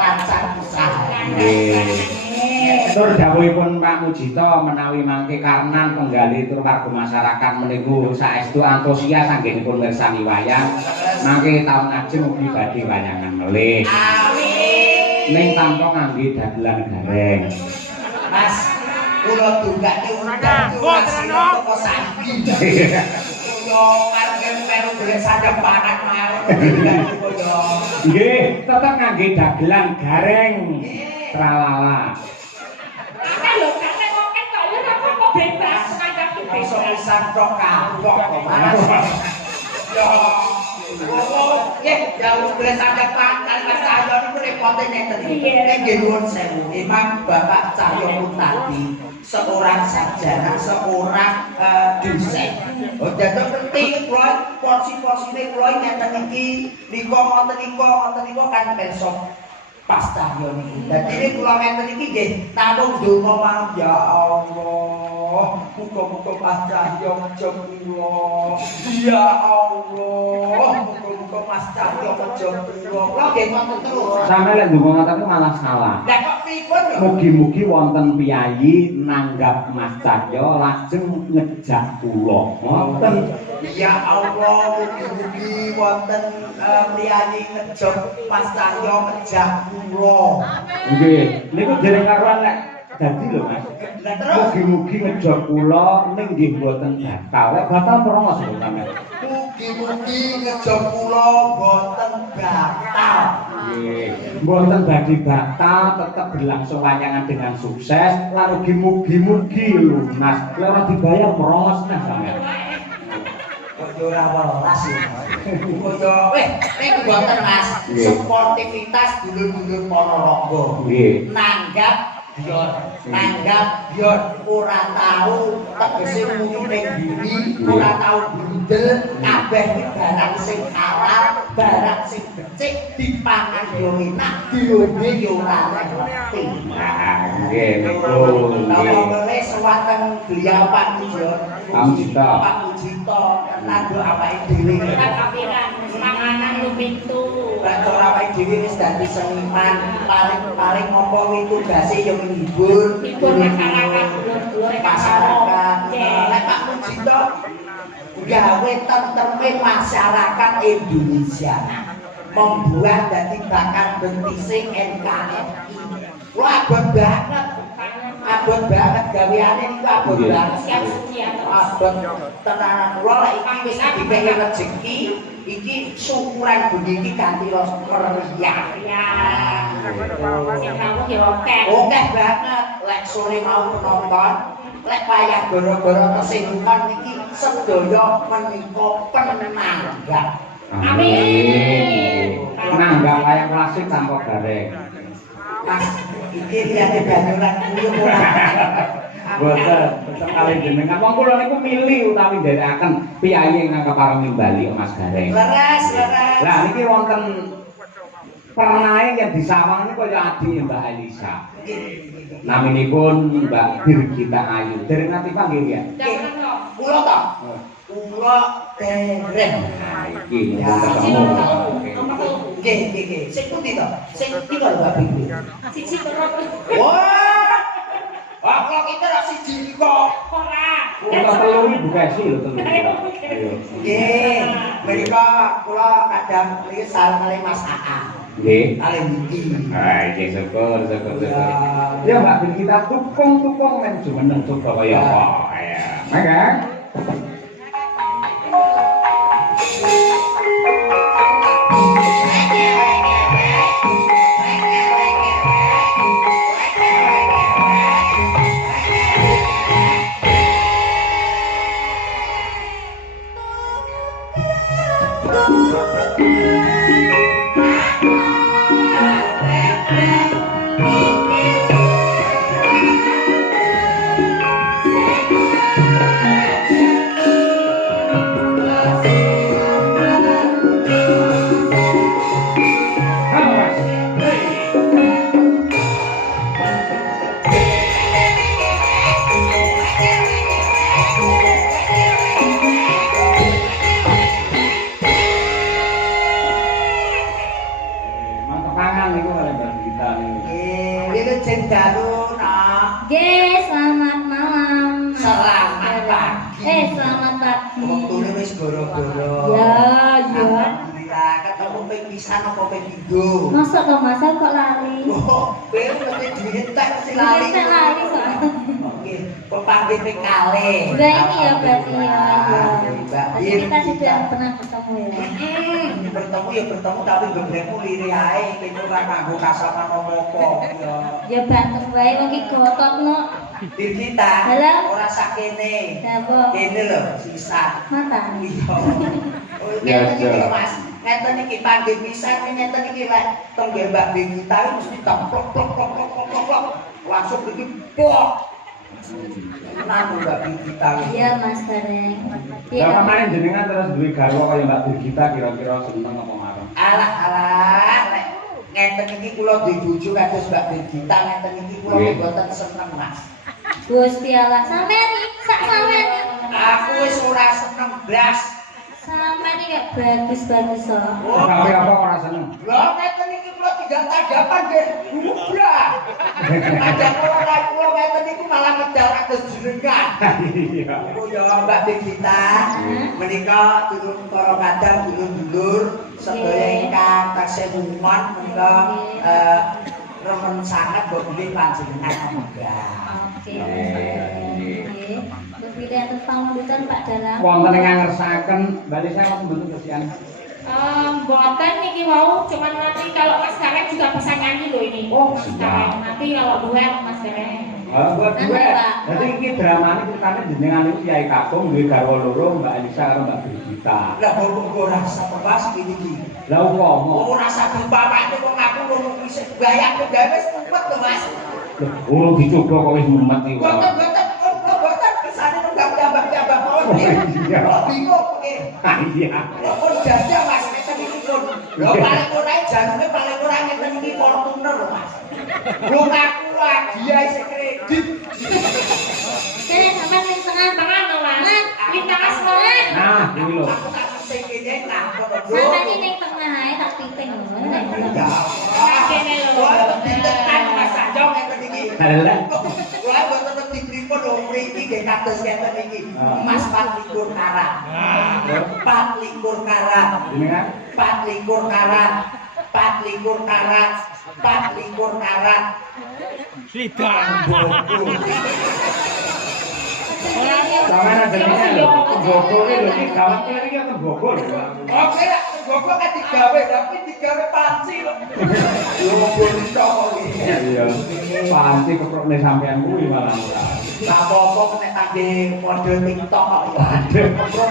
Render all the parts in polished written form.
lancar pisan. Tur dawuhipun Pak Mujito menawi mangke Karnan penggali tur warga masyarakat meniku saestu antusias anggenipun mirsani wayang. Mangke taun ajeng ugi badhe wayangan melih. Amin. Ning tanpa ngangge dagelan gareng. Mas, kula dungake undang teko saiki. Yo arep melu golek sadap panak mawon. Nggih, tetep ngangge dagelan gareng. Tralala. Lho, kate kok yo apa bebas ngajakin Iso bebas. pisan tok kapok kok Mas. Yo. Nggih, jauh golek sadap panak Mas Cahyo niku repote ngeten iki. Nggih nuwun sewu. Memang Bapak Cahyo tadi seorang sarjana, seorang dosen. Oh, dadak penting kula porsi-porsine kula ngeten iki, nika ngoten nika kan besok pas Cahyo niki. Dadi ini kula ngeten iki nggih namung donga mawon ya Allah. Muga-muga Pas Cahyo ngejo kula. Ya Allah, muga-muga Mas Cahyo ngejo kula. Kula nggih ngoten terus. Sampe lek ndonga ngoten malah salah. Lah kok pripun lho? Mugi-mugi wonten piyayi nanggap Mas Cahyo lajeng ngejak kula. Ngoten. Ya Allah, mugi-mugi wonten priyayi ngejok Mas Cahyo ngejak kula. Nggih, niku dereng karuan lek dadi lho Mas. Lah terus Mugi-mugi ngejak kula ning nggih mboten batal. Lek batal perang sampeyan. mugi-mugi ngejok kula boten batal. Nggih, mboten badhe batal, tetep berlangsung wayangan dengan sukses. Lan mugi-mugi lho Mas, lek ora dibayar merongos nah sampeyan. Kok ora welas ya. Kaya ning boten Mas, sportivitas dulur-dulur Ponorogo. Nggih. Nanggap biar ora tahu tegese muni ning buri, ora tahu bundel, kabeh barang sing halal, barang sing becik dipangan yo enak, diombe yo ora ngerti. Nggih, niku. Napa melih sewaten beliau Pak Mujito. Pak Mujito. Pak Mujito nando awake dhewe. Kapiran manganan lu pintu. Lah ora awake dhewe wis dadi seniman, paling apa kuwi tugase yo menghibur Hibur masyarakat, dulur-dulur masyarakat. Lek Pak Mujito gawe tentreme masyarakat Indonesia. Membuat dadi bakal bentising NKRI. Wah, abot banget gaweane niku abot banget. Abot tenanan kula lek iki wis dipengin rezeki, iki syukuran bumi iki kanthi rasa meriah. Sing rawuh ya akeh. Akeh banget lek sore mau penonton, lek wayah gara-gara kesinggungan iki sedaya menika penanggap. Amin. Nanggap wayang klasik tanpa gareng. Mas, iki liyane banyuran kuwi ora. Boten, kali jenengan wong kula niku milih utawi nderekaken piyayi ingkang kepareng nimbali Mas Gareng. Leres. Lah niki wonten pernae yang disawang niku kaya adine Mbak Elisa. Naminipun Mbak Birgita Ayu. Dereng nate panggih ya. Kula to. Kula dereng. Iki mumpung ketemu. Nggih. Sing pundi to? Sing iki lho Mbak Birgita. Siji terus. Wah. Wah, kula kita ra siji kok. Ora. Kula telu iki buka isi lho telu. Nggih. Menika kula kadang mriki sareng kali Mas AA. Nggih. Kali niki. Ah, iki syukur. Ya Mbak Birgita tukung men jumeneng coba kaya apa. Ya. Mangga. Lintang Ini jendalu nak. Nggih, selamat malam. Selamat pagi. Selamat pagi. Wektune wis goro-goro. Ya. Alhamdulillah, ketemu ping pisan apa ping pindho. Masa kok masa kok lali? Oh, kowe mesti dihentak mesti lali. Kita lali soalnya. Oke, pepanggih ping kalih. Udah ini ya berarti ya. Mbak Tapi kita sudah pernah bertemu ya. Bertemu ya bertemu tapi geblekmu lire ae, kene ora kanggo kasapan apa-apa. Ya bantu wae wong iki gototno. Kita Halo? ora sakene. Dabo. Kene lho, sisa. Mata. Iya. Oh, Ya, ngeten iki ya. Mas. Ngeten iki panggih pisan, ngeten iki lek tengge Mbak Begita mesti templok plok plok plok plok plok. Langsung iki pok. Tenan Mbak Begita. Iya Mas Bareng. Lah kemarin jenengan terus duwe garwa kaya Mbak Birgita kira-kira seneng apa marem? Alah lek ngeten iki kula duwe bojo kados Mbak Begita, ngeten iki kula Nggih. mboten seneng Mas. Gusti Allah sampean sak sampean. Aku wis ora seneng blas. Sampean iki gak bagus-bagus kok. Oh, Tapi apa ora seneng? Lah ngeten iki kula tiga tadapan nggih. Blah. Ajak kula ngeten iku malah medal kados jenengan. Iya. Oh ya Mbak Begita, menika turun para kadang dulur-dulur sedaya ingkang taksih muman menika remen sanget mbok bilih panjenengan enggak. Oke. Pilihan pamulutan Pak Dalam. Wonten ingkang ngersakaken bali saya wonten bentuk kesian. Mboten niki wau, cuman nanti kalau Mas Gareng juga bisa nyanyi loh ini. Oh, Mas Gareng. Nanti kalau duet Mas Gareng. Buat Nanti, gue, Pak. jadi ini dramanya ceritanya jenengan itu Kiai Kakung, duwe garwa loro Mbak Elisa karo Mbak Birgita. Lah kok ora satebas iki. Lah umpama, Ora saged bapakne kok ngaku ngono isih bayang gawe wis kuwat lho Mas. lho dicoba kok wis mumet iki. Boten kesane nunggak tambah-tambah mawon. Iya. Bingung kowe. Ah iya. Pun jajah Mas ngeten iki pun. Lho paling ora janune paling ora ngeten iki Fortuner lho Mas. Wong aku dia isih kredit. Oke, sampean sing tengah-tengah to, Mas. Kita asmara. Nah, ini lho. Aku tak sing kene nah kono. Sampean iki ning tengah ae tak piting lho. Kene lho. Ditekan Mas Sanjong ngeten iki. Lah, Kula boten ngerti pripun lho mriki nggih kados ngeten iki. Emas 24 karat. 24 karat. jenengan 24 karat. 24 karat. 24 karat. Sidang. sampeyan jenenge lho, Bogor lho iki gawat iki ya Bogor. Oke lah, gua kan digawe tapi digawe panci lho. Yo bonito iki. Iya. Panci keprokne sampean kuwi malah ora. Lah apa-apa nek kangge model TikTok kok. Waduh,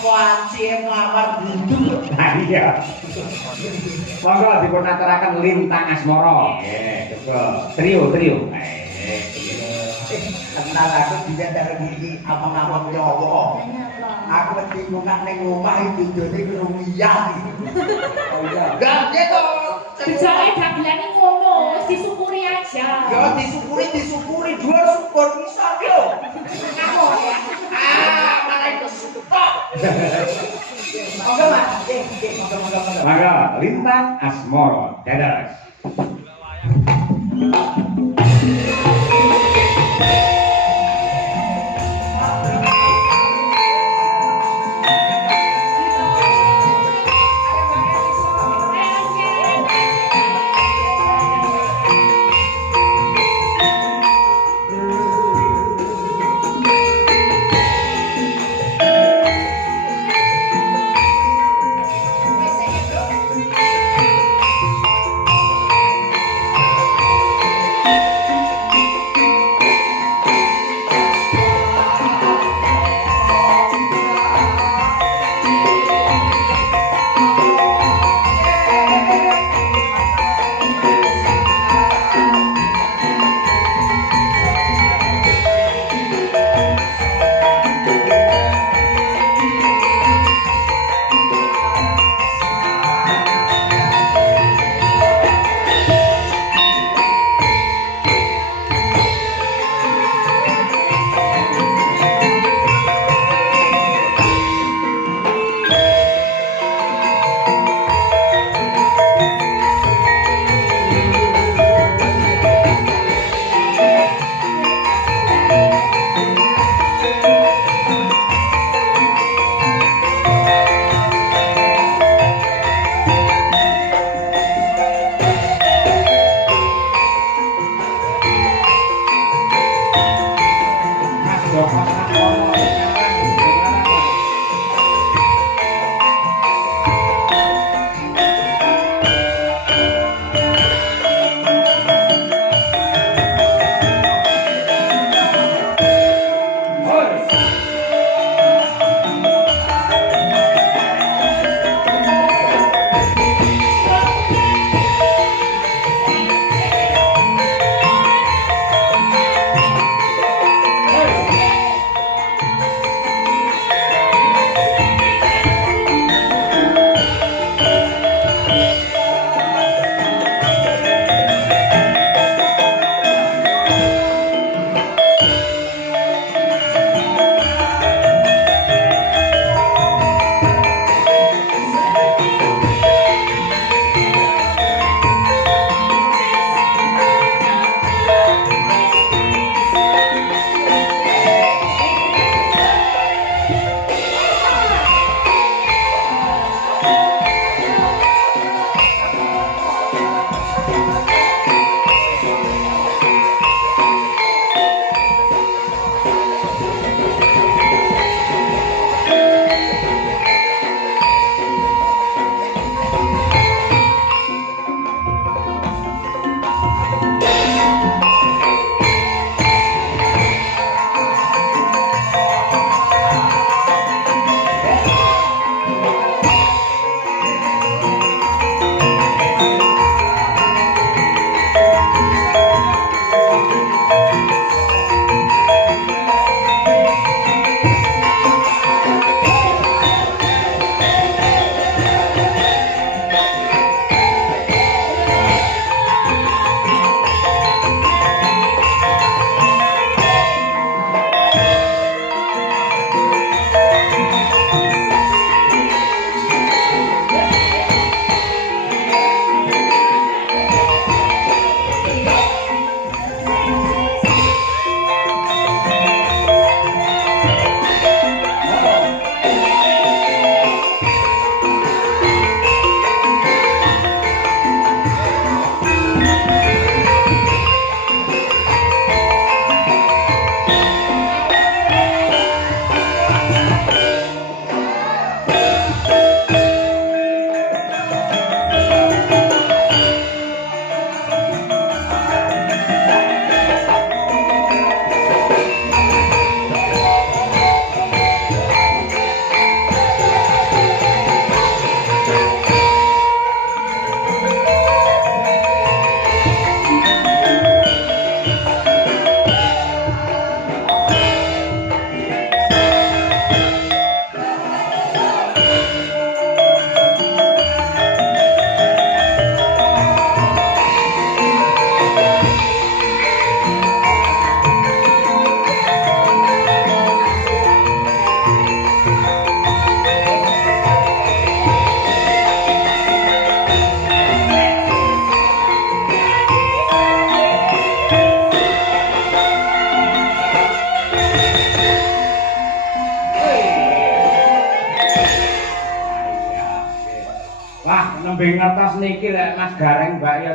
panci ngamar bindul. Nah iya. Monggo dipun aturaken Lintang Asmara. Nggih, coba trio. Kenal aku dia dari gigi amang-amang Jawa. Aku mesti ngomong ning omah iki dene kerumiyan. Oh iya. Gak gitu. Gejala dagelane ngono, wis disyukuri aja. Ya disyukuri dua syukur bisa yo. Aku ya. Malah itu stop. Oke Mas. Moga. Monggo Lintang Asmara. Dadah. Nembe ngertos niki lek Mas Gareng Mbak ya